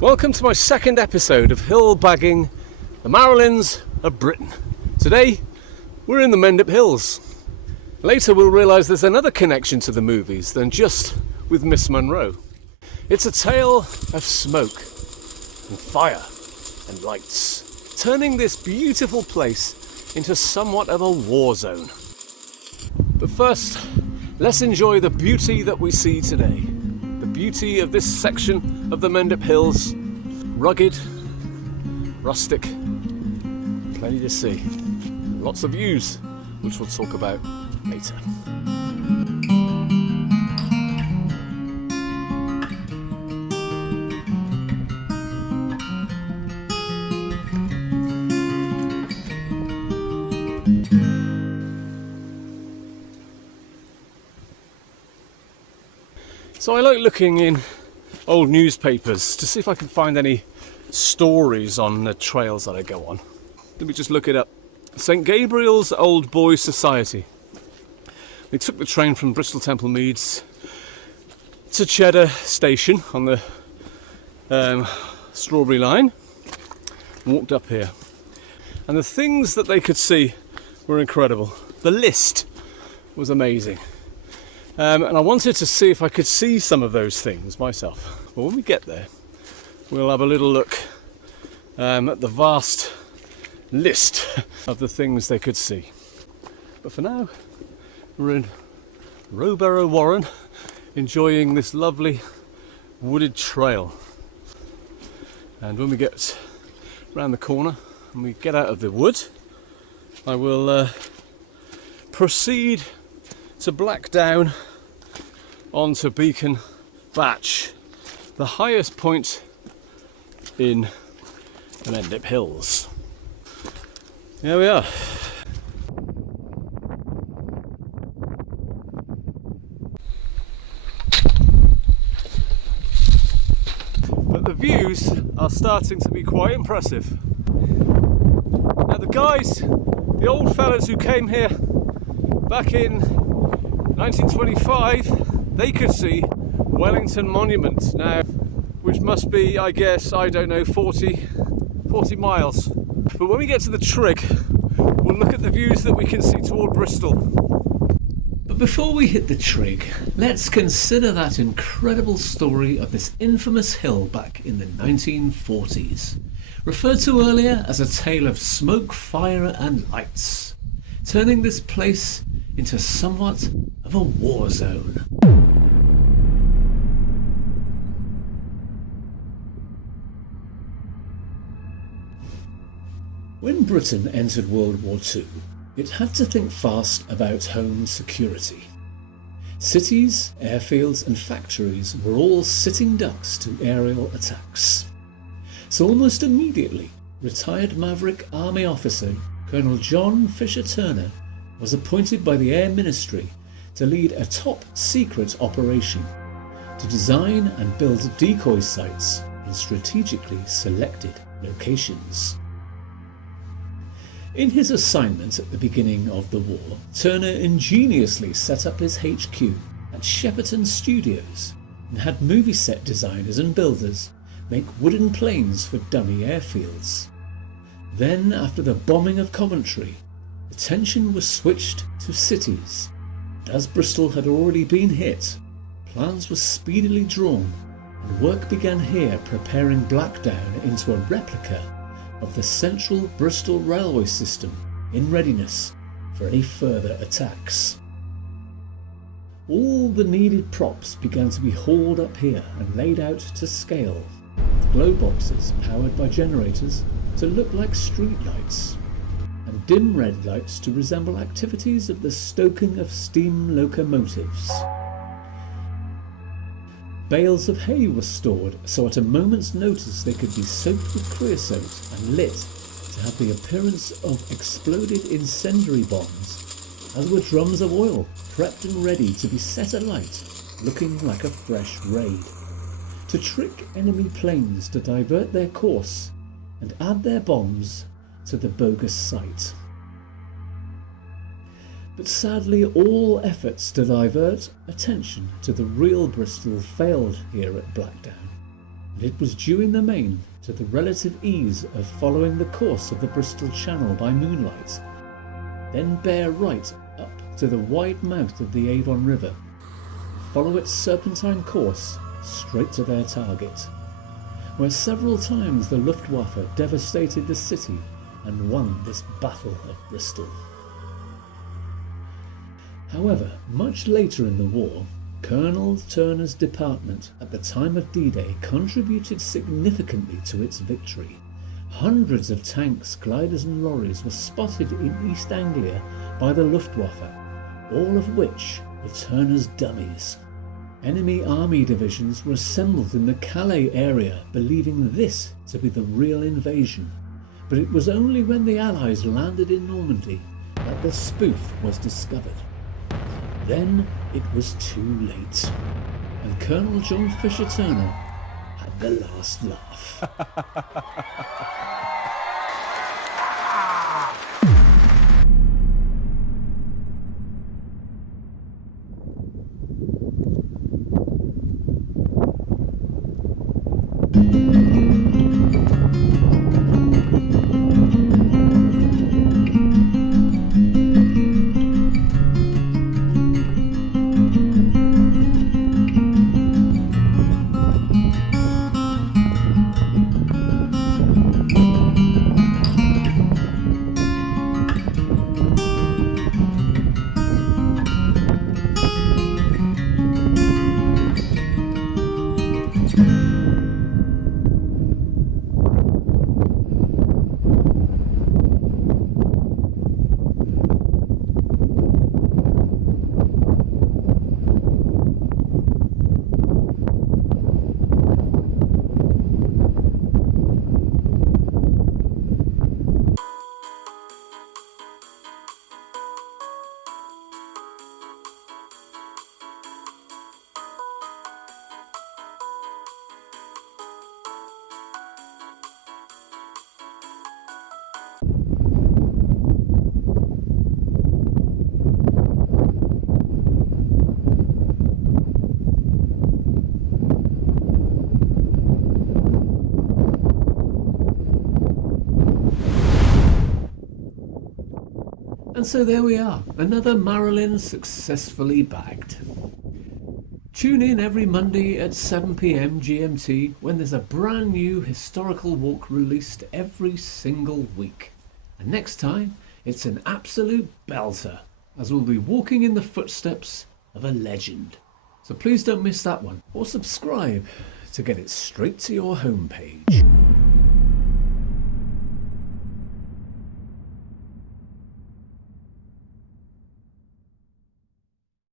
Welcome to my second episode of hill bagging the Marilyns of Britain. Today we're in the Mendips Hills. Later we'll realise there's another connection to the movies than just with Miss Monroe. It's a tale of smoke and fire and lights, turning this beautiful place into somewhat of a war zone. But first, let's enjoy the beauty that we see today. The beauty of this section of the Mendips Hills. Rugged, rustic, plenty to see. Lots of views, which we'll talk about later. So I like looking in old newspapers to see if I can find any stories on the trails that I go on. Let me just look it up. St Gabriel's Old Boys Society. They took the train from Bristol Temple Meads to Cheddar Station on the Strawberry Line and walked up here. And the things that they could see were incredible. The list was amazing. And I wanted to see if I could see some of those things myself. But when we get there, we'll have a little look at the vast list of the things they could see. But for now, we're in Rowberrow Warren, enjoying this lovely wooded trail. And when we get round the corner and we get out of the wood, I will proceed to Blackdown onto Beacon Batch, the highest point in the Mendips Hills. Here we are. But the views are starting to be quite impressive. Now the old fellas who came here back in 1925, they could see Wellington Monument now, which must be, I guess, I don't know, 40 miles. But when we get to the Trig, we'll look at the views that we can see toward Bristol. But before we hit the Trig, let's consider that incredible story of this infamous hill back in the 1940s, referred to earlier as a tale of smoke, fire and lights, turning this place into somewhat of a war zone. When Britain entered World War II, it had to think fast about home security. Cities, airfields and factories were all sitting ducks to aerial attacks. So almost immediately, retired Maverick Army officer Colonel John Fisher Turner was appointed by the Air Ministry to lead a top-secret operation to design and build decoy sites in strategically selected locations. In his assignment at the beginning of the war, Turner ingeniously set up his HQ at Shepperton Studios and had movie set designers and builders make wooden planes for dummy airfields. Then, after the bombing of Coventry, attention was switched to cities. As Bristol had already been hit, plans were speedily drawn and work began here preparing Blackdown into a replica of the central Bristol railway system in readiness for any further attacks. All the needed props began to be hauled up here and laid out to scale, with glow boxes powered by generators to look like street lights, and dim red lights to resemble activities of the stoking of steam locomotives. Bales of hay were stored so at a moment's notice they could be soaked with creosote and lit to have the appearance of exploded incendiary bombs, as were drums of oil prepped and ready to be set alight, looking like a fresh raid, to trick enemy planes to divert their course and add their bombs to the bogus site. But sadly, all efforts to divert attention to the real Bristol failed here at Blackdown, and it was due in the main to the relative ease of following the course of the Bristol Channel by moonlight, then bear right up to the wide mouth of the Avon River, follow its serpentine course straight to their target, where several times the Luftwaffe devastated the city and won this Battle of Bristol. However, much later in the war, Colonel Turner's department at the time of D-Day contributed significantly to its victory. Hundreds of tanks, gliders and lorries were spotted in East Anglia by the Luftwaffe, all of which were Turner's dummies. Enemy army divisions were assembled in the Calais area, believing this to be the real invasion. But it was only when the Allies landed in Normandy that the spoof was discovered. Then it was too late, and Colonel John Fisher Turner had the last laugh. And so there we are, another Marilyn successfully bagged. Tune in every Monday at 7 PM GMT when there's a brand new historical walk released every single week. And next time, it's an absolute belter, as we'll be walking in the footsteps of a legend. So please don't miss that one, or subscribe to get it straight to your homepage.